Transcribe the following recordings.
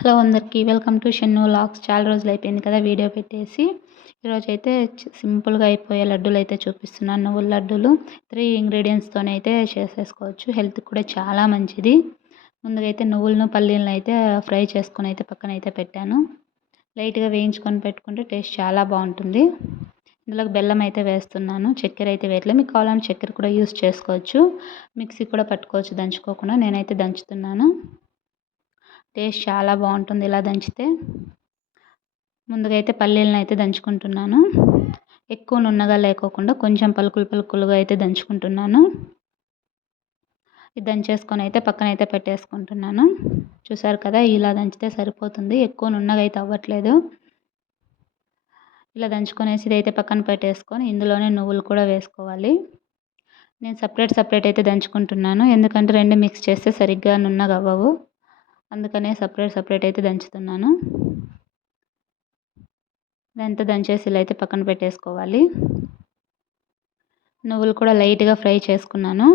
Hello అందరికీ welcome to Shannu vlogs. చాలా రోజులు అయిపోయింది కదా వీడియో పెట్టేసి. ఈరోజైతే సింపుల్గా అయిపోయే లడ్డూలు అయితే చూపిస్తున్నాను. నువ్వుల లడ్డూలు 3 ఇంగ్రీడియంట్స్తోనే అయితే చేసేసుకోవచ్చు. హెల్త్కి కూడా చాలా మంచిది. ముందుగా అయితే నువ్వులను పల్లీలను అయితే ఫ్రై చేసుకొని అయితే పక్కన అయితే పెట్టాను. లైట్గా వేయించుకొని పెట్టుకుంటే టేస్ట్ చాలా బాగుంటుంది. ఇందులోకి బెల్లం అయితే వేస్తున్నాను. చక్కెర అయితే వేయట్లేదు. మీకు కావాలంటే చక్కెర కూడా యూస్ చేసుకోవచ్చు. మిక్సీ కూడా పట్టుకోవచ్చు దంచుకోకుండా. నేనైతే దంచుతున్నాను. టేస్ట్ చాలా బాగుంటుంది ఇలా దంచితే. ముందుగా అయితే పల్లీలను అయితే దంచుకుంటున్నాను. ఎక్కువ నున్నగా లేకోకుండా కొంచెం పలుకులుగా అయితే దంచుకుంటున్నాను. ఇది దంచేసుకొని అయితే పక్కన అయితే పెట్టేసుకుంటున్నాను. చూసారు కదా, ఇలా దంచితే సరిపోతుంది. ఎక్కువ నున్నగా అయితే అవ్వట్లేదు. ఇలా దంచుకొనేసి ఇదైతే పక్కన పెట్టేసుకొని ఇందులోనే నువ్వులు కూడా వేసుకోవాలి. నేను సపరేట్ అయితే దంచుకుంటున్నాను. ఎందుకంటే రెండు మిక్స్ చేస్తే సరిగ్గా నున్నగా అవ్వవు. అందుకనే సపరేట్ అయితే దంచుతున్నాను. ఇదంతా దంచేసి ఇలా అయితే పక్కన పెట్టేసుకోవాలి. నువ్వులు కూడా లైట్గా ఫ్రై చేసుకున్నాను.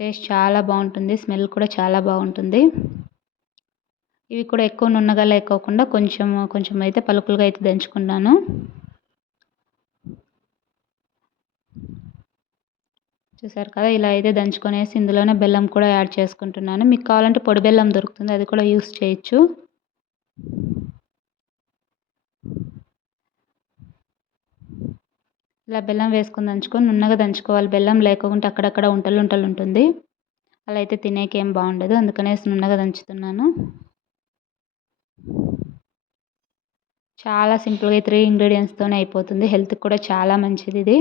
టేస్ట్ చాలా బాగుంటుంది. స్మెల్ కూడా చాలా బాగుంటుంది. ఇవి కూడా ఎక్కువ నున్నగా లేకోకుండా కొంచెం అయితే పలుకులుగా అయితే దంచుకున్నాను. చూసారు కదా, ఇలా అయితే దంచుకొనేసి ఇందులోనే బెల్లం కూడా యాడ్ చేసుకుంటున్నాను. మీకు కావాలంటే పొడి బెల్లం దొరుకుతుంది, అది కూడా యూస్ చేయొచ్చు. ఇలా బెల్లం వేసుకొని దంచుకొని నున్నగా దంచుకోవాలి. బెల్లం లేకుంటే అక్కడక్కడ ఉంటలు ఉంటుంది. అలా అయితే తినేకేం బాగుండదు. అందుకనేసి నున్నగా దంచుతున్నాను. చాలా సింపుల్గా 3 ఇంగ్రీడియంట్స్తోనే అయిపోతుంది. హెల్త్కి కూడా చాలా మంచిది ఇది.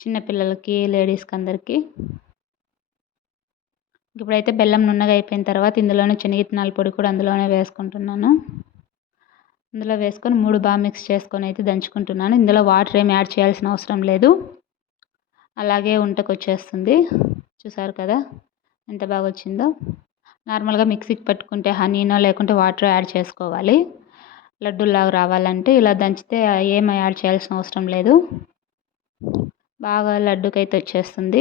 చిన్నపిల్లలకి, లేడీస్కి అందరికీ. ఇప్పుడైతే బెల్లం నున్నగా అయిపోయిన తర్వాత ఇందులోనే శనగిత్తనాల పొడి కూడా అందులోనే వేసుకుంటున్నాను. ఇందులో వేసుకొని 3 బాగా మిక్స్ చేసుకొని అయితే దంచుకుంటున్నాను. ఇందులో వాటర్ ఏమి యాడ్ చేయాల్సిన అవసరం లేదు. అలాగే ఉంటకొచ్చేస్తుంది. చూసారు కదా ఎంత బాగా వచ్చిందో. నార్మల్గా మిక్సీకి పట్టుకుంటే హనీనో లేకుంటే వాటర్ యాడ్ చేసుకోవాలి. లడ్డూలాగా రావాలంటే ఇలా దంచితే ఏమి యాడ్ చేయాల్సిన అవసరం లేదు. బాగా లడ్డుకైతే వచ్చేస్తుంది.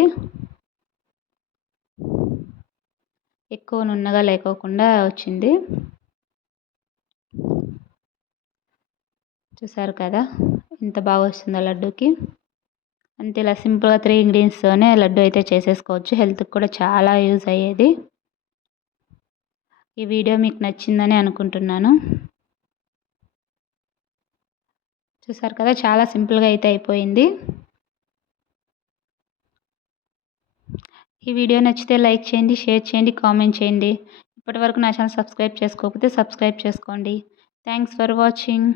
ఎక్కువ నున్నగా లేకోకుండా వచ్చింది. చూసారు కదా ఎంత బాగా వస్తుందో లడ్డూకి. అంతే, ఇలా సింపుల్గా 3 ఇంగ్రీడియంట్స్తోనే లడ్డు అయితే చేసేసుకోవచ్చు. హెల్త్కి కూడా చాలా యూజ్ అయ్యేది. ఈ వీడియో మీకు నచ్చిందని అనుకుంటున్నాను. చూసారు కదా, చాలా సింపుల్గా అయితే అయిపోయింది. ఈ వీడియో నచ్చితే లైక్ చేయండి, షేర్ చేయండి, కామెంట్ చేయండి. ఇప్పటివరకు నా ఛానల్ సబ్స్క్రైబ్ చేసుకోకపోతే సబ్స్క్రైబ్ చేసుకోండి. Thanks for watching.